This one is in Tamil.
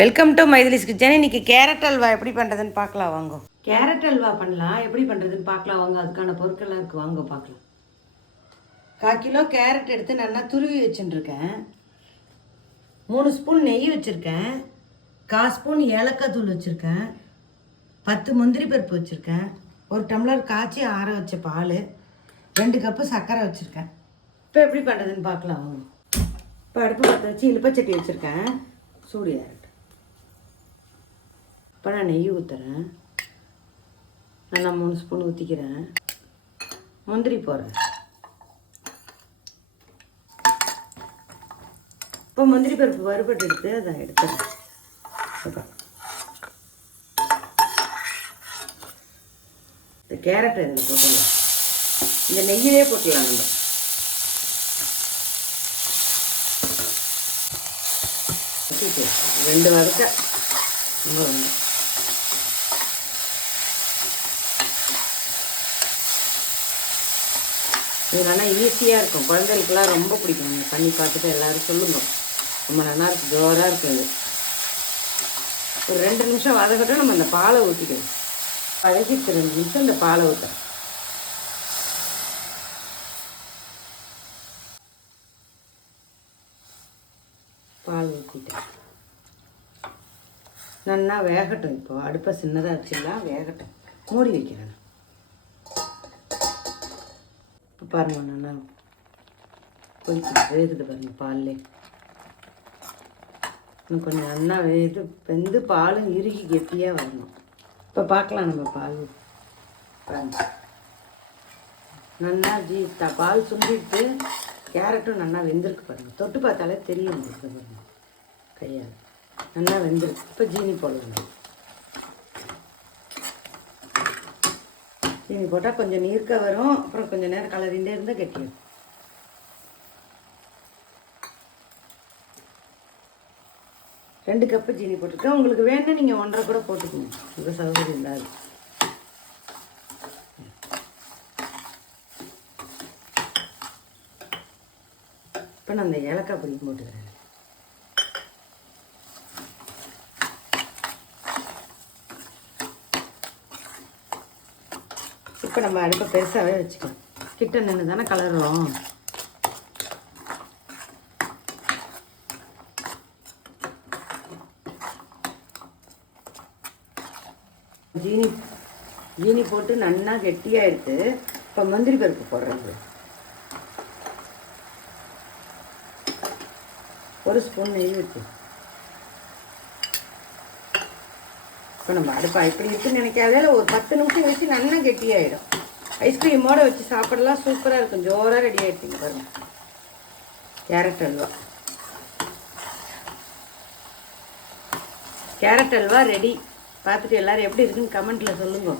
Welcome to Mythili's kitchen. இன்னைக்கு கேரட் அல்வா எப்படி பண்ணுறதுன்னு பார்க்கலாம் வாங்க. கேரட் அல்வா பண்ணலாம், எப்படி பண்ணுறதுன்னு பார்க்கலாம் வாங்க. அதுக்கான பொருட்கள்லாம் இருக்குது, வாங்க பார்க்கலாம். 1/4 கிலோ கேரட் எடுத்து நல்லா துருவி வச்சுட்டுருக்கேன். 3 ஸ்பூன் நெய் வச்சுருக்கேன். 1/4 ஸ்பூன் ஏலக்காய் தூள் வச்சுருக்கேன். 10 முந்திரி பருப்பு வச்சுருக்கேன். 1 டம்ளர் காய்ச்சி ஆற வச்ச பால், 2 கப்பு சர்க்கரை வச்சுருக்கேன். இப்போ எப்படி பண்ணுறதுன்னு பார்க்கலாம் வாங்க. இப்போ அடுப்பு பற்ற வச்சு இலுப்பச்சட்டி வச்சுருக்கேன், சூடு ஏறட்டும். இப்போ நான் நெய் ஊற்றுறேன், நல்லா 3 ஸ்பூன் ஊற்றிக்கிறேன். முந்திரி போடுறேன். இப்போ முந்திரி பருப்பு வறுபட்டு எடுத்து அதை எடுத்துறேன். இந்த கேரட் இதில் போட்டுடலாம், இந்த நெய்யிலே போட்டுடலாம். நம்ம 2 வதக்க ரொம்ப ரொம்ப இது நல்லா ஈஸியாக இருக்கும். குழந்தைகளுக்கெல்லாம் ரொம்ப பிடிக்கும். நீங்கள் பண்ணி பார்த்துட்டு எல்லோரும் சொல்லுங்க, ரொம்ப நல்லா இருக்கும், ஜோராக இருக்கும். இது ஒரு 2 நிமிஷம் வதக்கட்டும். நம்ம அந்த பாலை ஊற்றிக்கணும். வதக்கிட்டு 2 நிமிஷம் இந்த பாலை ஊற்றுறோம். பால் ஊற்றிட்டேன், நல்லா வேகட்டும். இப்போ அடுப்பை சின்னதாக வச்சுக்கலாம், வேகட்டும். மூடி வைக்கிறேன். இப்போ பாருங்கள், நல்லா கொதிச்சு வேகுது பாருங்கள். பால்லே இன்னும் கொஞ்சம் நல்லா வெந்து பாலும் இறுகி கெட்டியாக வரணும். இப்போ பார்க்கலாம் நம்ம பால் பாருங்கள். நல்லா பால் சுண்டிட்டு கேரட்டும் நல்லா வெந்திருக்கு பாருங்கள். தொட்டு பார்த்தாலே தெரியும் பாருங்கள், கையால் நல்லா வெந்திருக்கு. இப்போ ஜீனி போடலாம். ஜீனி போட்டால் கொஞ்சம் நீர்க்க வரும், அப்புறம் கொஞ்சம் நேரம் கலரிண்டே இருந்தால் கெட்டியும். 2 கப்பு ஜீனி போட்டிருக்கேன். உங்களுக்கு வேணும்னா நீங்கள் 1.5 கூட போட்டுக்கணும், உங்கள் சௌகரியம் இல்லாது. இப்போ நான் அந்த ஏலக்காய் பொடி போட்டுக்கிறேன். இப்போ நம்ம அடுப்பை பெருசாகவே வச்சுக்கலாம். கிட்ட நின்று தானே கலர்றோம். ஜீனி போட்டு நல்லா கெட்டியாக எடுத்து இப்போ முந்திரி பருப்பு போடுறது. 1 ஸ்பூன் நெய் வச்சு இப்போ நம்ம அடுப்பா இப்படி இருக்குன்னு நினைக்காதே, ஒரு 10 நிமிஷம் வச்சு நல்லா கெட்டியாகிடும். ஐஸ்கிரீமோடு வச்சு சாப்பிடலாம், சூப்பராக இருக்கும். ஜோராக ரெடி ஆகிடுச்சிங்க பாருங்கள் carrot halwa. Carrot halwa ready. பார்த்துட்டு எல்லோரும் எப்படி இருக்குன்னு கமெண்ட்டில் சொல்லுங்க.